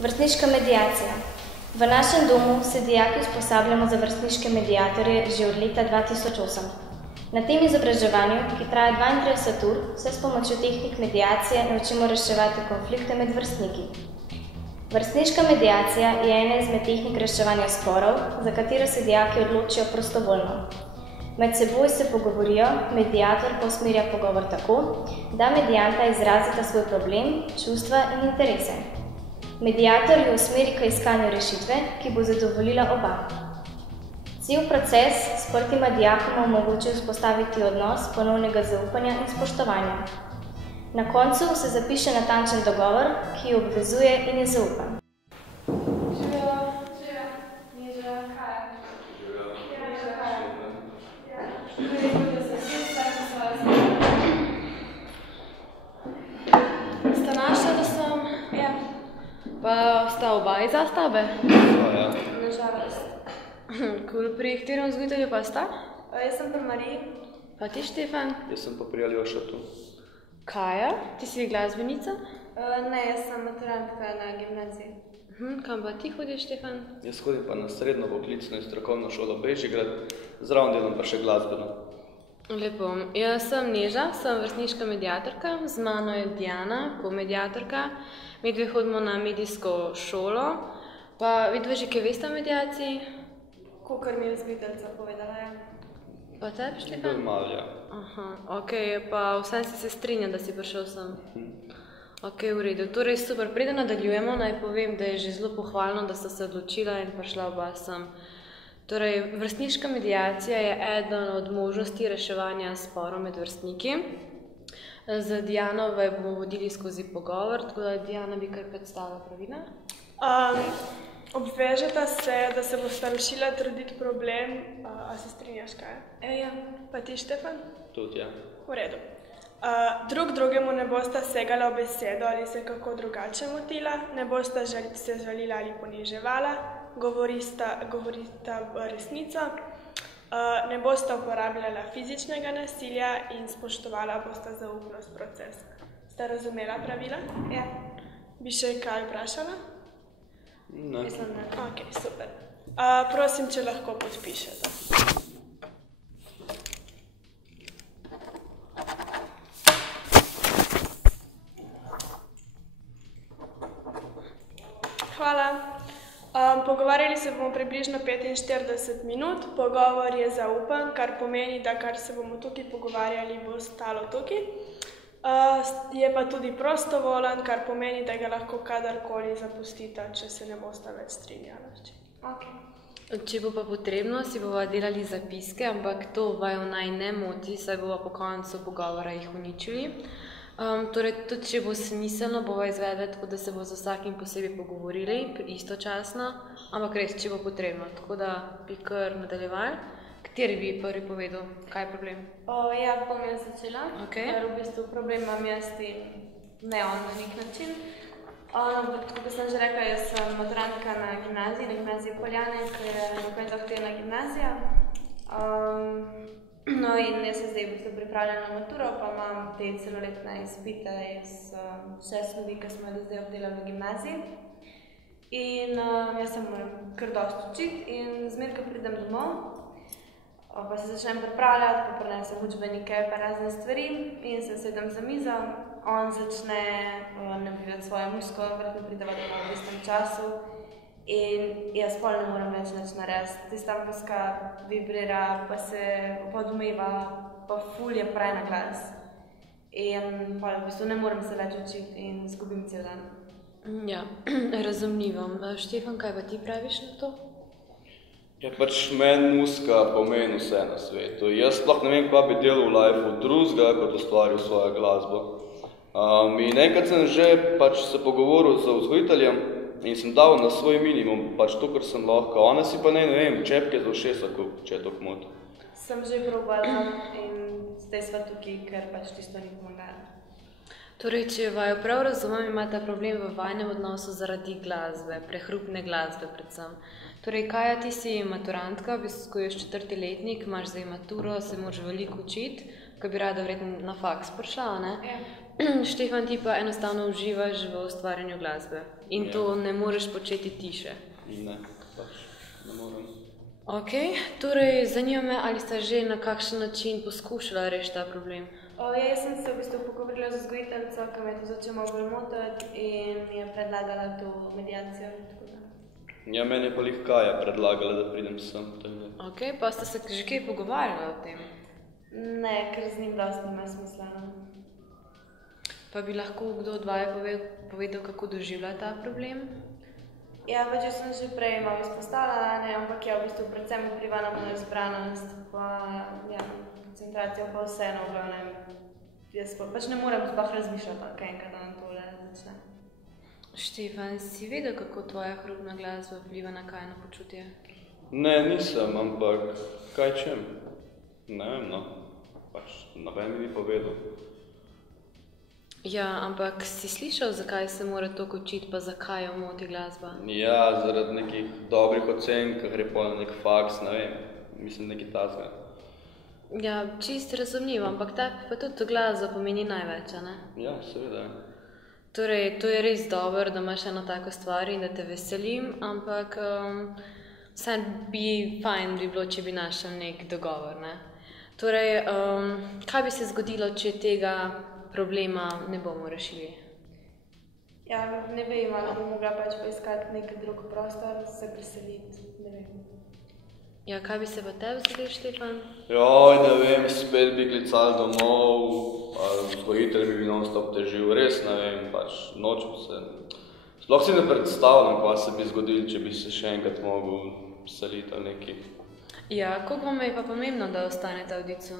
Vrstniška mediacija. V našem domu se dijaki usposabljamo za vrstniške mediatorje že od leta 2008. Na tem izobraževanju, ki traja 32 ur, se s pomočjo tehnik mediacije naučimo reševati konflikte med vrstniki. Vrstniška mediacija je ena izmed tehnik reševanja sporov, za katero se dijaki odločijo prostovoljno. Med seboj se pogovorijo, mediator pa usmerja pogovor tako, da medianta izrazita svoj problem, čustva in interese. Mediator jo usmeri k iskanju rešitve, ki bo zadovoljila oba. Cel proces sprtima dijakoma omogoči vzpostaviti odnos ponovnega zaupanja in spoštovanja. Na koncu se zapiše natančen dogovor, ki jo obvezuje in je zaupan. Sta našla, da sem? Ja. Pa sta oba iz Astabe? Ja. Nažalost. Cool. Pri katerem vzgojitelju pa sta? Jaz sem pri Mariji. Pa ti, Štefan? Jaz sem pa pri Aljoša tu. Kaja? Ti si glasbenica? Ne, jaz sem maturantka na gimnaziji. Kam pa ti hodiš, Štefan? Jaz hodim pa na srednjo poklicno in strokovno šolo Bežigrad, zraven delam pa še glasbeno. Lepo. Jaz sem Neža, sem vrstniška mediatorka, z mano je Diana, komediatorka. Mi dve hodimo na medijsko šolo. Pa vidva že kaj veste o mediaciji? Kakor mi je vzgojiteljica povedala, ja. Pa tebi, Štefan? Bolj malo, ja. Aha, okej, pa vsem si se strinja, da si prišel sem. Okej, v redu. Torej, super. Preden nadaljujemo, naj povem, da je že zelo pohvalno, da sta se odločila in prišla oba sem. Torej, vrstniška mediacija je eden od možnosti reševanja sporov med vrstniki. Z Diano bomo vodili skozi pogovor, tako da Diana bi kar predstavila pravila. Obvežeta se, da se bosta rešila truditi problem. A se strinjaš, kaj? Ja. Pa ti, Štefan? Tudi, ja. V redu. Drug drugemu ne bosta segala v besedo ali se kako drugače motila, ne bosta se žalila ali poniževala, govorita resnico, ne bosta uporabljala fizičnega nasilja in spoštovala bosta zaupnost procesa. Sta razumela pravila? Ja. Bi še kaj vprašala? Ne. Mislim, ne. Ok, super. Prosim, če lahko podpišete. Hvala. Pogovarjali se bomo približno 45 minut. Pogovor je zaupan, kar pomeni, da kar se bomo tukaj pogovarjali, bo stalo tukaj. Je pa tudi prostovoljen, kar pomeni, da ga lahko kadarkoli zapustite, če se ne boste več strinjali. Če bo pa potrebno, si bova delali zapiske, ampak to vaju naj ne moti, saj bova po koncu pogovora jih uničili. Torej, tudi če bo smiselno, bova izvedla tako, da se bo z vsakim posebej pogovorili, istočasno, ampak res, če bo potrebno. Tako da bi kar nadaljevali. Kateri bi prvi povedal, kaj je problem? Ja, bom jaz začela. Ker v bistvu problem imam jaz in ne on na nek način. Tako kot sem že rekla, jaz sem maturantka na gimnaziji Poljane, ki je nekaj zahtevna gimnazija. No in jaz se zdaj v bistvu pripravljam na maturo, pa imam te celoletne izpite iz 6 ljudi, ki smo jih zdaj obdelali v gimnaziji. In jaz se moram kar dosti učiti in zmer, ko pridem domov, pa se začnem pripravljati, pa prinesem učbenike pa razne stvari in se sedem za mizo. On začne nabivati svojo musko, verjetno prideva domov v istem času in jaz pol ne moram več nič narediti. Tista muska vibrira, pa se podumeva, pa ful je prav na glas. In pol v bistvu ne moram se več učiti in izgubim cel dan. Ja, razumljivo. Štefan, kaj pa ti praviš na to? Ja, pač meni muska pomeni vse na svetu. Jaz sploh ne vem, kva bi delal v lifeu drugega, kot ustvaril svojo glasbo. In enkrat sem že pač se pogovoril z vzgojiteljem in sem dal na svoj minimum, pač to, kar sem lahko. Ona si pa ne vem, čepke za ušesa kup, če je to kmot. Sem že probala in zdaj sva tukaj, ker pač tisto ni pomagala. Torej, če vaju prav razumem, imate problem v vajnem odnosu zaradi glasbe, prehrupne glasbe predvsem. Torej, Kaja, ti si maturantka, ko ješ 4. letnik, imaš zdaj maturo, se moraš veliko učiti, ko bi rada verjetno na faks prišla, ne? Štefan, ti pa enostavno uživaš v ustvarjanju glasbe in to ne moreš početi tiše. Ne, pač ne morem. Ok, torej zanima me, ali sta že na kakšen način poskušala rešiti ta problem? Jaz sem se v bistvu pogovorila z vzgojiteljico, ki me je to začela bolj motiti in mi je predlagala to mediacijo. Ja, meni je pa lih Kaja predlagala, da pridem sem. Ok, pa ste se že kaj pogovarjali o tem? Ne, ker z njim dosti nima smisla. Pa bi lahko kdo od vaju povedal, kako doživlja ta problem? Ja, pač jaz sem že prej malo izpostavila, ampak v bistvu predvsem vpliva na mojo izbranost, pa koncentracijo pa vseeno, v glavnem. Jaz pač ne morem sploh razmišljati, kaj enkrat dan tole začne. Štefan, si vedel, kako tvoja hrupna glasba vpliva na Kajino počutje? Ne, nisem, ampak kaj čem? Ne vem, no. Pač noben mi ni povedal. Ja, ampak si slišal, zakaj se mora toliko učiti, pa zakaj jo moti glasba? Ja, zaradi nekih dobrih ocen, ki gre pa na nek faks, ne vem, mislim nekaj tazga. Ja, čisto razumljivo, ampak pa tudi glasba pomeni največ, ne? Ja, seveda. Torej, to je res dobro, da imaš eno tako stvar in da te veselim, ampak vsaj bi fajn bi bilo, če bi našel nek dogovor, ne? Torej, kaj bi se zgodilo, če tega problema ne bomo rešili? Ja, ne vem, ali bom mogla pač poiskati nek drug prostor, se preseliti, ne vem. Ja, kaj bi se pa tebi zgodilo, Štefan? Joj, ne vem, spet bi klicali domov, vzgojitelj bi non-stop težil, res ne vem, pač nočem se. Sploh si ne predstavljam, kaj se bi zgodilo, če bi se še enkrat mogel seliti ali nekaj. Ja, koliko vam je pa pomembno, da ostanete v Dicu?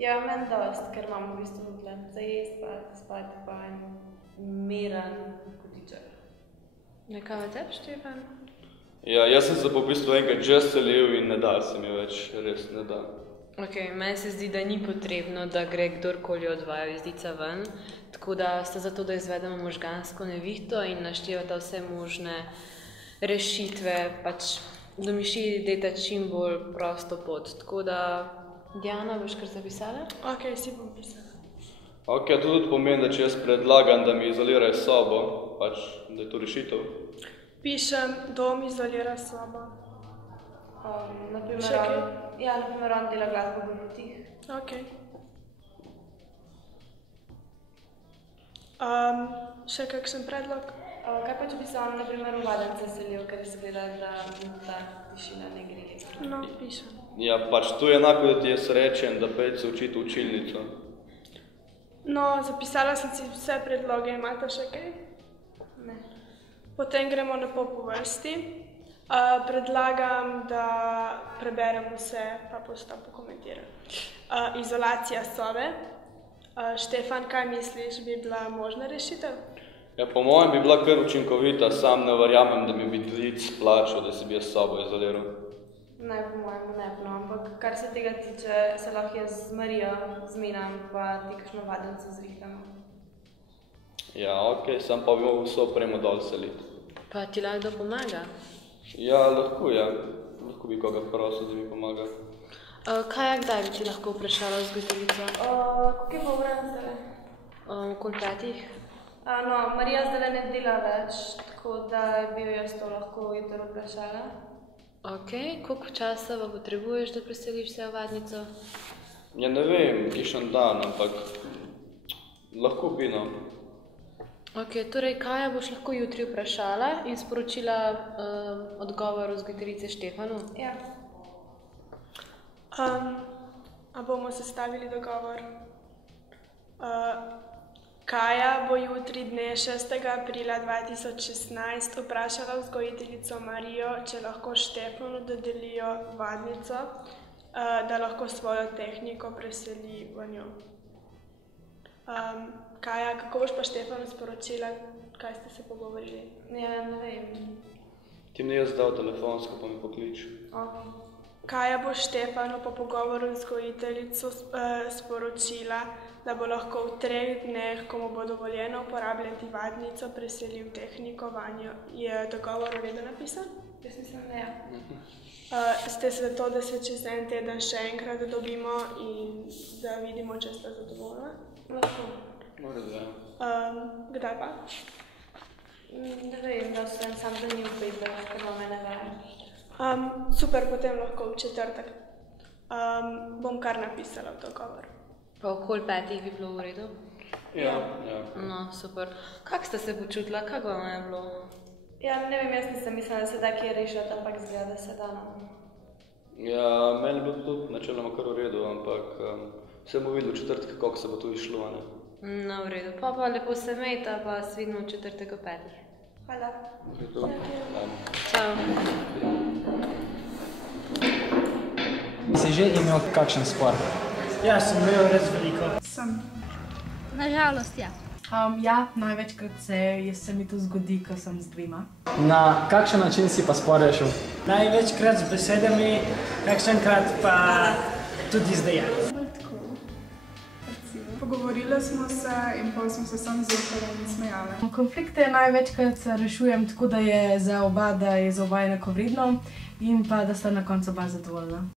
Ja, meni dost, ker imam v bistvu tle za jesti, pa spati, pa miren kotiček. Nekaj v tebi, Štefan? Ja, jaz sem se pa v bistvu enkrat že selil in ne da se mi več, res ne da. Ok, meni se zdi, da ni potrebno, da gre kdorkoli od vaju iz Dica ven, tako da ste zato, da izvedemo možgansko nevihto in naštevate vse možne rešitve, pač domišljiji dajte čim bolj prosto pot. Tako da, Diana, boš kar zapisala? Ok, si bom pisala. Ok, to tudi pomeni, da če jaz predlagam, da mi izolirajo sobo, pač, da je to rešitev. Pišem, dom izolira sobo. Naprimer, Še kaj? Ja, naprimer, on dela glasbo v potih. Ok. Še kakšen predlog? Kaj pa, če bi se on, naprimer, v Vadence selil, ker je zgleda, da ta tišina ne gre? No, pišem. Ja, pač to je enako, da ti jaz rečem, da pejte se učiti v učilnico. No, zapisala sem si vse predloge, imate še kaj? Ne. Potem gremo lepo po vrsti. Predlagam, da preberem vse, pa potem pokomentiram. Izolacija sobe. Štefan, kaj misliš, bi bila možna rešitev? Ja, po mojem bi bila kar učinkovita, sam ne verjamem, da mi bi Dic plačal, da si bi jaz sobo izoliral. Ne, po mojem ne, no, ampak kar se tega tiče, se lahko jaz z Marijo zmenam, pa ti kakšno Vadence zrihtam. Ja, ok, sam pa bi mogel vso opremo dol seliti. Pa ti lahko kdo pomaga? Ja, lahko, ja. Lahko bi koga prosil, da mi pomaga. Kaj kdaj bi ti lahko vprašala vzgojiteljico? Kako je pa vreme zdaj? V kontratih? No, Marija zdaj ne dela več, tako da bi jo jaz to lahko jutro vprašala. Ok, koliko časa pa potrebuješ, da preseliš se v Vadnico? Ja, ne vem, kišen dan, ampak lahko bi, no. Ok, torej Kaja boš lahko jutri vprašala in sporočila odgovor vzgojiteljice Štefanu? Ja. A bomo sestavili dogovor? Kaja bo jutri dne 6. aprila 2016 vprašala vzgojiteljico Marijo, če lahko Štefanu dodelijo Vadnico, da lahko svojo tehniko preseli v njo. Kaja, kako boš pa Štefanu sporočila, kaj ste se pogovorili? Ja, ne vem. Ti mi jaz dal telefonsko, pa mi poklič. Kaja bo Štefanu po pogovoru z vzgojiteljico sporočila, da bo lahko v 3 dneh, ko mu bo dovoljeno uporabljati Vadnico, preselil tehniko vanjo. Je dogovor v redu napisan? Jaz mislim, da ja. Ste se za to, da se čez en teden še enkrat dobimo in da vidimo, če sta zadovoljna? Lahko. Kdaj pa? Ne vem, da sem sam za njim upetla, ker ima mene več. Super, potem lahko v četrtek. Bom kar napisala v dogovor. Pa okoli 5 bi bilo v redu? Ja. No, super. Kako ste se počutila? Kako vam je bilo? Ja, ne vem, jaz nisem mislila, da se da kje rešiti, ampak izgleda, da se da. Ja, meni je bilo tudi načeloma kar v redu, ampak vse bomo videli v četrtek, kako se bo tu išlo, ne? No, v redu. Pa lepo se imejte, pa se vidimo v četrtek ob 5. Hvala. Čau. Si že imel kakšen spor? Ja, sem imel res veliko. Nažalost, ja. Ja, največkrat se mi to zgodi, ko sem z dvema. Na kakšen način si pa spor rešil? Največkrat z besedami, kakšenkrat pa tudi z dejanjem. Pogovorili smo se in pa smo se samo zjokali in smejali. Konflikte največkrat rešujem tako, da je za oba enakovredno in pa da sta na koncu oba zadovoljna.